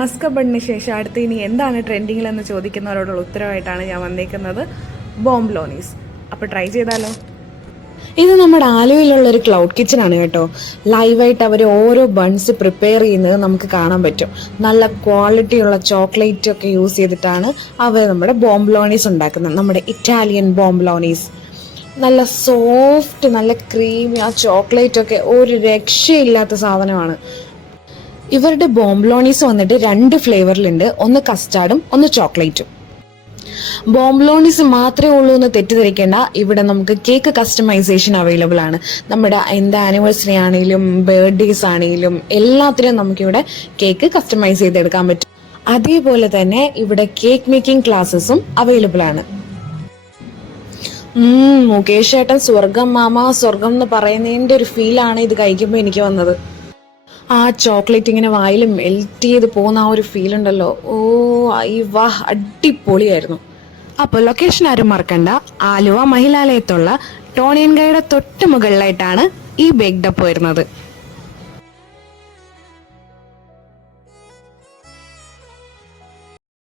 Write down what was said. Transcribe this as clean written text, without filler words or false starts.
മസ്കബണിന് ശേഷം അടുത്ത് ഇനി എന്താണ് ട്രെൻഡിങ്ങിലെന്ന് ചോദിക്കുന്നവരോടുള്ള ഉത്തരവായിട്ടാണ് ഞാൻ വന്നേക്കുന്നത്. ബോംബ്ലോണീസ്. അപ്പോൾ ട്രൈ ചെയ്താലോ? ഇത് നമ്മുടെ ആലുവയിലുള്ള ഒരു ക്ലൗഡ് കിച്ചൺ ആണ് കേട്ടോ. ലൈവായിട്ട് അവർ ഓരോ ബൺസ് പ്രിപ്പയർ ചെയ്യുന്നത് നമുക്ക് കാണാൻ പറ്റും. നല്ല ക്വാളിറ്റിയുള്ള ചോക്ലേറ്റ് ഒക്കെ യൂസ് ചെയ്തിട്ടാണ് അവർ നമ്മുടെ ബോംബ്ലോണീസ് ഉണ്ടാക്കുന്നത്. നമ്മുടെ ഇറ്റാലിയൻ ബോംബ്ലോണീസ് നല്ല സോഫ്റ്റ്, നല്ല ക്രീമി. ആ ചോക്ലേറ്റ് ഒക്കെ ഒരു രക്ഷയില്ലാത്ത സാധനമാണ്. ഇവരുടെ ബോംബ്ലോണീസ് വന്നിട്ട് 2 ഫ്ലേവറിലുണ്ട്. ഒന്ന് കസ്റ്റാർഡും ഒന്ന് ചോക്ലേറ്റും. ബോംബ്ലോണീസ് മാത്രമേ ഉള്ളൂ എന്ന് തെറ്റിദ്ധരിക്കേണ്ട. ഇവിടെ നമുക്ക് കേക്ക് കസ്റ്റമൈസേഷൻ അവൈലബിൾ ആണ്. നമ്മുടെ എന്ത് ആനിവേഴ്സറി ആണെങ്കിലും ബർത്ത്ഡേസ് ആണെങ്കിലും എല്ലാത്തിനും നമുക്കിവിടെ കേക്ക് കസ്റ്റമൈസ് ചെയ്തെടുക്കാൻ പറ്റും. അതേപോലെ തന്നെ ഇവിടെ കേക്ക് മേക്കിംഗ് ക്ലാസ്സസും അവൈലബിൾ ആണ്. മുകേഷ് ഏട്ടൻ സ്വർഗം മാമ സ്വർഗം എന്ന് പറയുന്നതിന്റെ ഒരു ഫീലാണ് ഇത് കഴിക്കുമ്പോൾ എനിക്ക് വന്നത്. ആ ചോക്ലേറ്റ് ഇങ്ങനെ വായിൽ മെൽറ്റ് ചെയ്ത് പോകുന്ന ആ ഒരു ഫീൽ ഉണ്ടല്ലോ. ഓ വാ, അടിപൊളിയായിരുന്നു. അപ്പോൾ ലൊക്കേഷൻ ആരും മറക്കണ്ട. ആലുവ മഹിളാലയത്തുള്ള ടോണിയൻ ഗൈയുടെ തൊട്ട് മുകളിലായിട്ടാണ് ഈ ബേക്ക് ഡപ്പ് വരുന്നത്.